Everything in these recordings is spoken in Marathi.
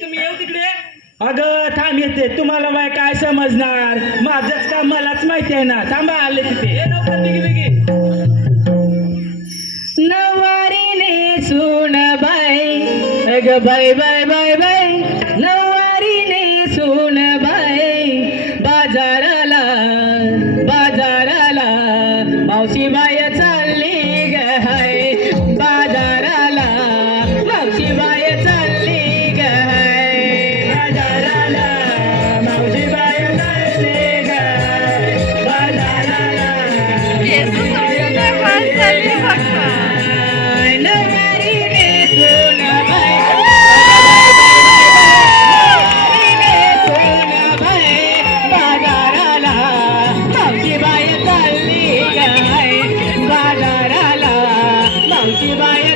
तुम्ही येऊ तिकडे. अगं थांब येते. तुम्हाला बाय काय समजणार? माझंच काम मलाच माहिती आहे ना. थांबा आले तिथे. ये लवकर बिगी बिगी नवारीने सुन बाई. अग बाय बाय बाय बाय नवारीने सुन बाई. बाजाराला बाजाराला मावशी बाय Goodbye.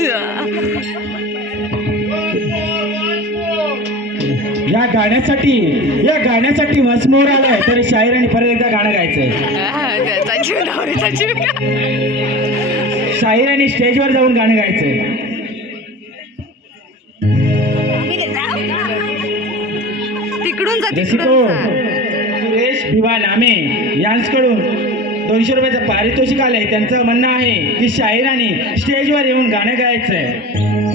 या गाण्यासाठी या गाण्यासाठी मसमोर आलाय तर शाहीराने परत एकदा गाणं गायचंय. जीव का शाहीराने स्टेजवर जाऊन गाणं गायचंय. तिकडून सुरेश भिवा नामे यांच्याकडून दोनशे रुपयाचं पारितोषिक आलंय. त्यांचं म्हणणं आहे की शाहिराने स्टेजवर येऊन गाणं गायचंय.